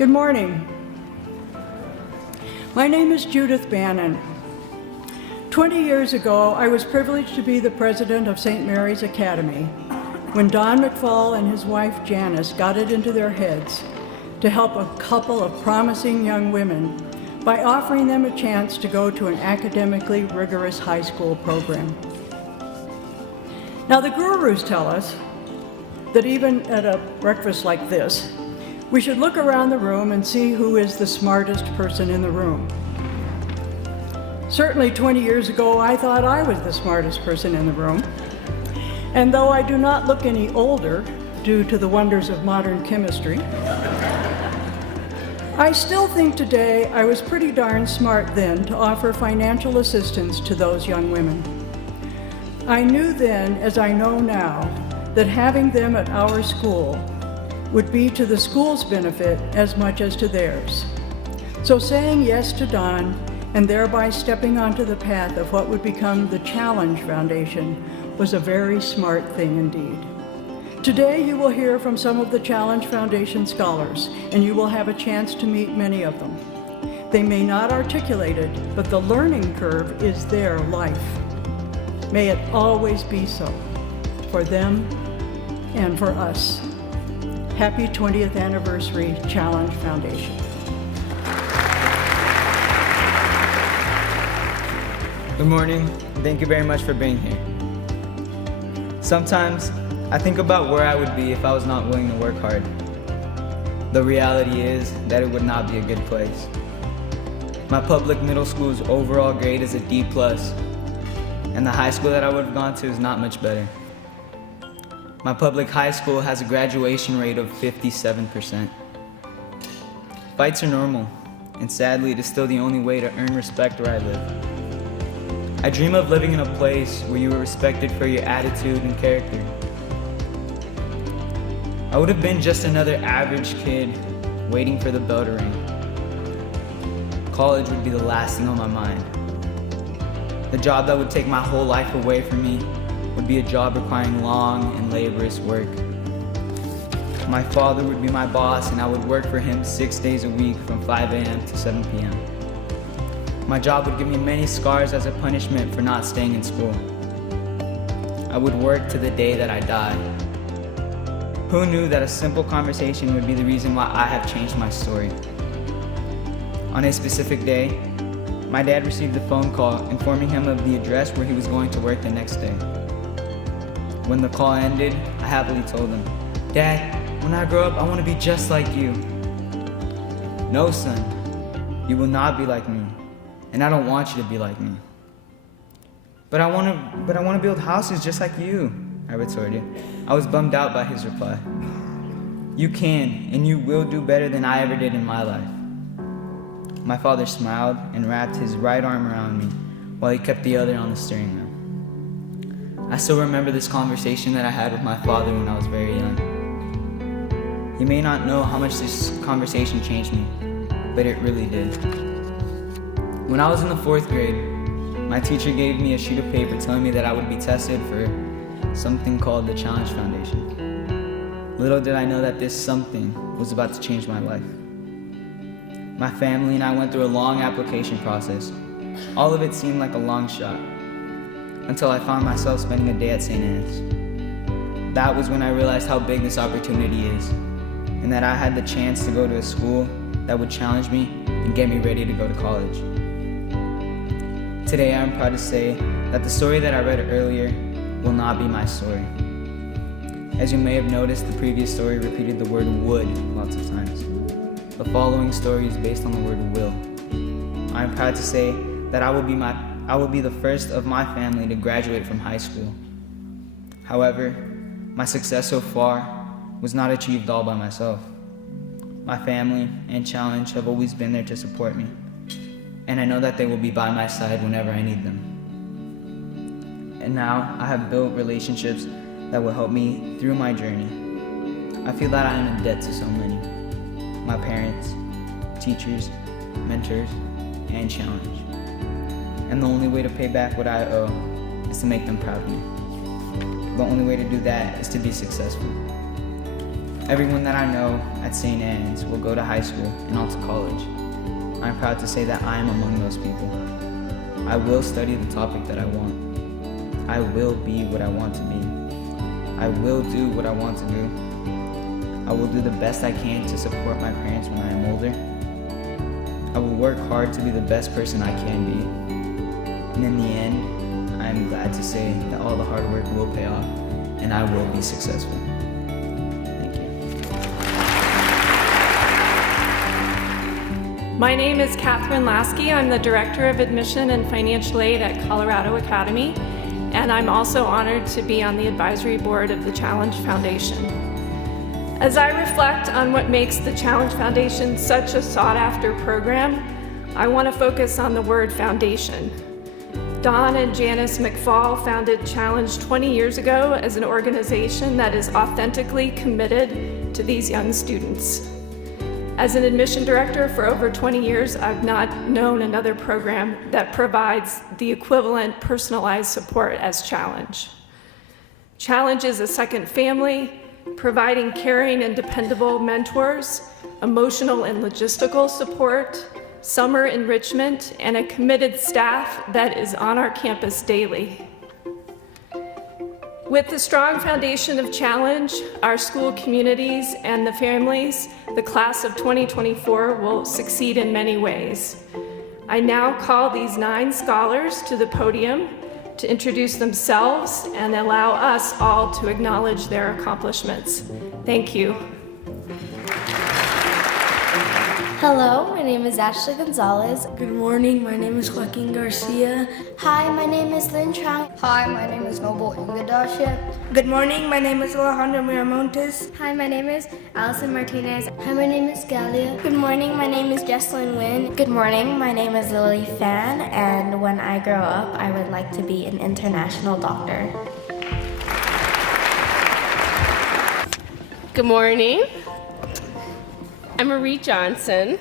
Good morning. My name is Judith Bannon. 20 years ago, I was privileged to be the president of St. Mary's Academy when Don McFall and his wife Janice got it into their heads to help a couple of promising young women by offering them a chance to go to an academically rigorous high school program. Now, the gurus tell us that even at a breakfast like this, we should look around the room and see who is the smartest person in the room. Certainly 20 years ago, I thought I was the smartest person in the room. And though I do not look any older due to the wonders of modern chemistry, I still think today I was pretty darn smart then to offer financial assistance to those young women. I knew then, as I know now, that having them at our school would be to the school's benefit as much as to theirs. So saying yes to Don and thereby stepping onto the path of what would become the Challenge Foundation was a very smart thing indeed. Today you will hear from some of the Challenge Foundation scholars, and you will have a chance to meet many of them. They may not articulate it, but the learning curve is their life. May it always be so, for them and for us. Happy 20th Anniversary, Challenge Foundation. Good morning, and thank you very much for being here. Sometimes, I think about where I would be if I was not willing to work hard. The reality is that it would not be a good place. My public middle school's overall grade is a D+, and the high school that I would have gone to is not much better. My public high school has a graduation rate of 57%. Fights are normal, and sadly, it is still the only way to earn respect where I live. I dream of living in a place where you are respected for your attitude and character. I would have been just another average kid waiting for the bell to ring. College would be the last thing on my mind. The job that would take my whole life away from me would be a job requiring long and laborious work. My father would be my boss, and I would work for him 6 days a week from 5 a.m. to 7 p.m. My job would give me many scars as a punishment for not staying in school. I would work to the day that I die. Who knew that a simple conversation would be the reason why I have changed my story? On a specific day, my dad received a phone call informing him of the address where he was going to work the next day. When the call ended, I happily told him, "Dad, when I grow up, I want to be just like you." "No, son, you will not be like me, and I don't want you to be like me." But I want to build houses just like you," I retorted. I was bummed out by his reply. "You can, and you will do better than I ever did in my life." My father smiled and wrapped his right arm around me while he kept the other on the steering wheel. I still remember this conversation that I had with my father when I was very young. He may not know how much this conversation changed me, but it really did. When I was in the 4th grade, my teacher gave me a sheet of paper telling me that I would be tested for something called the Challenge Foundation. Little did I know that this something was about to change my life. My family and I went through a long application process. All of it seemed like a long shot, until I found myself spending a day at St. Anne's. That was when I realized how big this opportunity is, and that I had the chance to go to a school that would challenge me and get me ready to go to college. Today I am proud to say that the story that I read earlier will not be my story. As you may have noticed, the previous story repeated the word would lots of times. The following story is based on the word will. I am proud to say that I will be the first of my family to graduate from high school. However, my success so far was not achieved all by myself. My family and Challenge have always been there to support me, and I know that they will be by my side whenever I need them. And now I have built relationships that will help me through my journey. I feel that I am in debt to so many. My parents, teachers, mentors, and Challenge. And the only way to pay back what I owe is to make them proud of me. The only way to do that is to be successful. Everyone that I know at St. Anne's will go to high school and on to college. I'm proud to say that I am among those people. I will study the topic that I want. I will be what I want to be. I will do what I want to do. I will do the best I can to support my parents when I am older. I will work hard to be the best person I can be. And in the end, I am glad to say that all the hard work will pay off and I will be successful. Thank you. My name is Kathryn Lasky. I'm the Director of Admission and Financial Aid at Colorado Academy, and I'm also honored to be on the advisory board of the Challenge Foundation. As I reflect on what makes the Challenge Foundation such a sought-after program, I want to focus on the word foundation. Don and Janice McFall founded Challenge 20 years ago as an organization that is authentically committed to these young students. As an admission director for over 20 years, I've not known another program that provides the equivalent personalized support as Challenge. Challenge is a second family, providing caring and dependable mentors, emotional and logistical support, summer enrichment, and a committed staff that is on our campus daily. With the strong foundation of Challenge, our school communities and the families, the class of 2024 will succeed in many ways. I now call these 9 scholars to the podium to introduce themselves and allow us all to acknowledge their accomplishments. Thank you. Hello, my name is Ashley Gonzales. Good morning, my name is Joaquin Garcia. Hi, my name is Lynn Trang. Hi, my name is Noble Ingadasha. Good morning, my name is Alejandro Miramontes. Hi, my name is Allison Martinez. Hi, my name is Galia. Good morning, my name is Jesslyn Wynn. Good morning, my name is Lily Fan, and when I grow up, I would like to be an international doctor. Good morning. I'm Marie Johnson.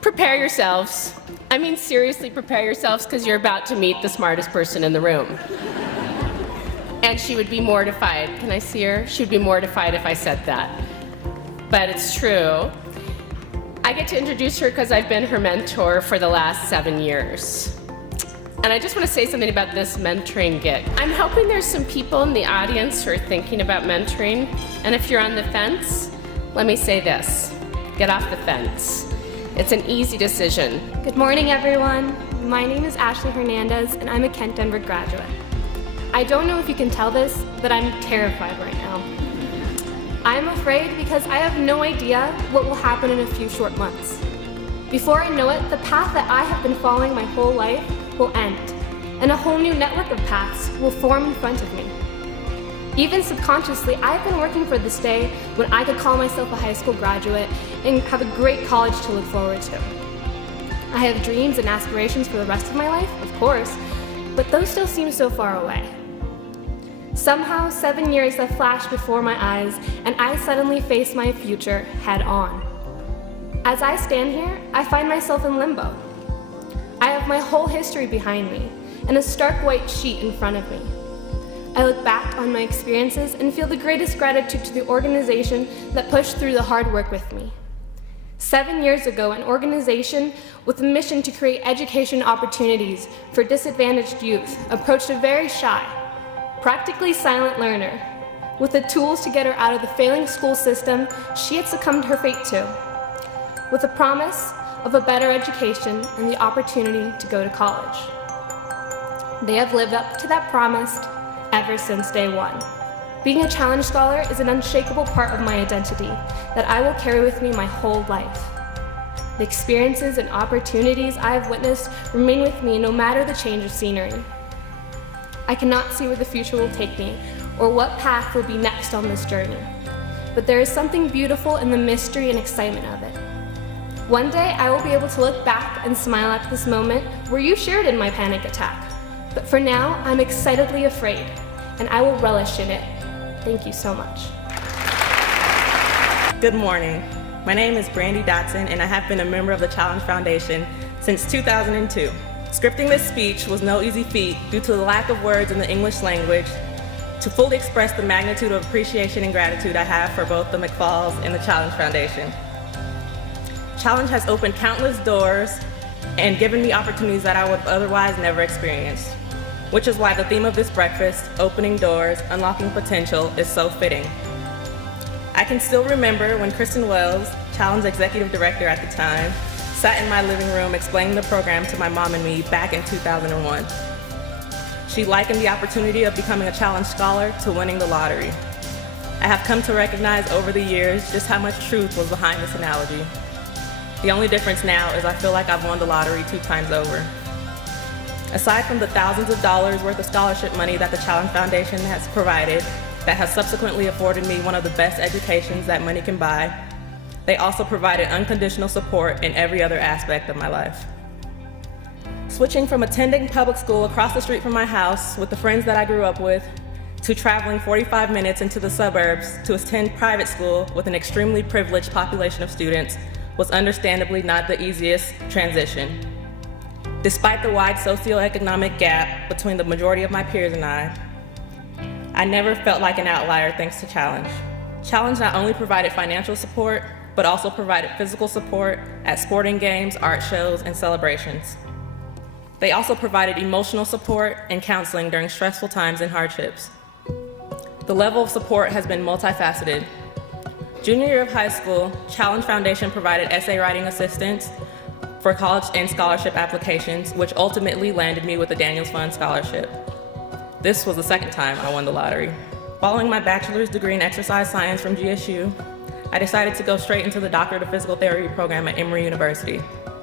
Prepare yourselves. I mean, seriously, prepare yourselves because you're about to meet the smartest person in the room. And she would be mortified. Can I see her? She would be mortified if I said that. But it's true. I get to introduce her because I've been her mentor for the last 7 years. And I just want to say something about this mentoring gig. I'm hoping there's some people in the audience who are thinking about mentoring. And if you're on the fence, let me say this, get off the fence. It's an easy decision. Good morning, everyone. My name is Ashley Hernandez, and I'm a Kent Denver graduate. I don't know if you can tell this, but I'm terrified right now. I'm afraid because I have no idea what will happen in a few short months. Before I know it, the path that I have been following my whole life will end, and a whole new network of paths will form in front of me. Even subconsciously, I've been working for this day when I could call myself a high school graduate and have a great college to look forward to. I have dreams and aspirations for the rest of my life, of course, but those still seem so far away. Somehow, 7 years have flashed before my eyes, and I suddenly face my future head on. As I stand here, I find myself in limbo. I have my whole history behind me, and a stark white sheet in front of me. I look back on my experiences and feel the greatest gratitude to the organization that pushed through the hard work with me. 7 years ago, an organization with a mission to create education opportunities for disadvantaged youth approached a very shy, practically silent learner. With the tools to get her out of the failing school system she had succumbed to her fate to, with a promise of a better education and the opportunity to go to college. They have lived up to that promise ever since day one. Being a Challenge Scholar is an unshakable part of my identity that I will carry with me my whole life. The experiences and opportunities I have witnessed remain with me no matter the change of scenery. I cannot see where the future will take me or what path will be next on this journey, but there is something beautiful in the mystery and excitement of it. One day I will be able to look back and smile at this moment where you shared in my panic attack. But for now, I'm excitedly afraid, and I will relish in it. Thank you so much. Good morning. My name is Brandy Dotson, and I have been a member of the Challenge Foundation since 2002. Scripting this speech was no easy feat due to the lack of words in the English language, to fully express the magnitude of appreciation and gratitude I have for both the McFalls and the Challenge Foundation. Challenge has opened countless doors and given me opportunities that I would otherwise never experience, which is why the theme of this breakfast, opening doors, unlocking potential, is so fitting. I can still remember when Kristen Wells, Challenge Executive Director at the time, sat in my living room explaining the program to my mom and me back in 2001. She likened the opportunity of becoming a Challenge Scholar to winning the lottery. I have come to recognize over the years just how much truth was behind this analogy. The only difference now is I feel like I've won the lottery 2 times over. Aside from the thousands of dollars worth of scholarship money that the Challenge Foundation has provided, that has subsequently afforded me one of the best educations that money can buy, they also provided unconditional support in every other aspect of my life. Switching from attending public school across the street from my house with the friends that I grew up with, to traveling 45 minutes into the suburbs to attend private school with an extremely privileged population of students was understandably not the easiest transition. Despite the wide socioeconomic gap between the majority of my peers and I never felt like an outlier thanks to Challenge. Challenge not only provided financial support, but also provided physical support at sporting games, art shows, and celebrations. They also provided emotional support and counseling during stressful times and hardships. The level of support has been multifaceted. Junior year of high school, Challenge Foundation provided essay writing assistance for college and scholarship applications, which ultimately landed me with a Daniels Fund scholarship. This was the second time I won the lottery. Following my bachelor's degree in exercise science from GSU, I decided to go straight into the Doctorate of Physical Therapy program at Emory University,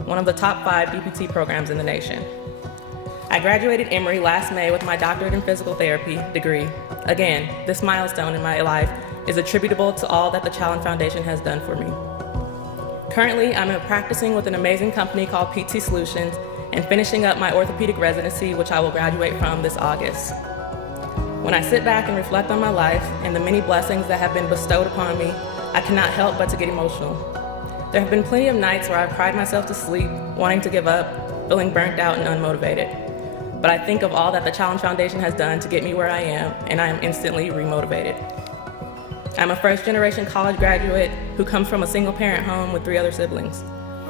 one of the top 5 DPT programs in the nation. I graduated Emory last May with my doctorate in physical therapy degree. Again, this milestone in my life is attributable to all that the Challenge Foundation has done for me. Currently, I'm practicing with an amazing company called PT Solutions and finishing up my orthopedic residency, which I will graduate from this August. When I sit back and reflect on my life and the many blessings that have been bestowed upon me, I cannot help but to get emotional. There have been plenty of nights where I've cried myself to sleep, wanting to give up, feeling burnt out and unmotivated. But I think of all that the Challenge Foundation has done to get me where I am, and I am instantly remotivated. I'm a first-generation college graduate who comes from a single-parent home with 3 other siblings.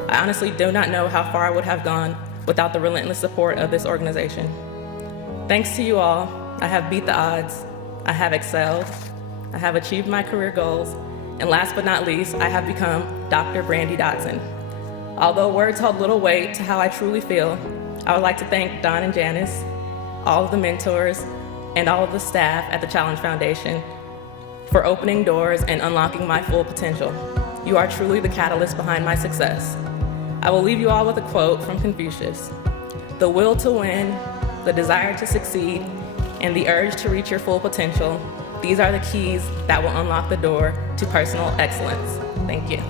I honestly do not know how far I would have gone without the relentless support of this organization. Thanks to you all, I have beat the odds, I have excelled, I have achieved my career goals, and last but not least, I have become Dr. Brandy Dotson. Although words hold little weight to how I truly feel, I would like to thank Don and Janice, all of the mentors, and all of the staff at the Challenge Foundation for opening doors and unlocking my full potential. You are truly the catalyst behind my success. I will leave you all with a quote from Confucius: "The will to win, the desire to succeed, and the urge to reach your full potential, these are the keys that will unlock the door to personal excellence." Thank you.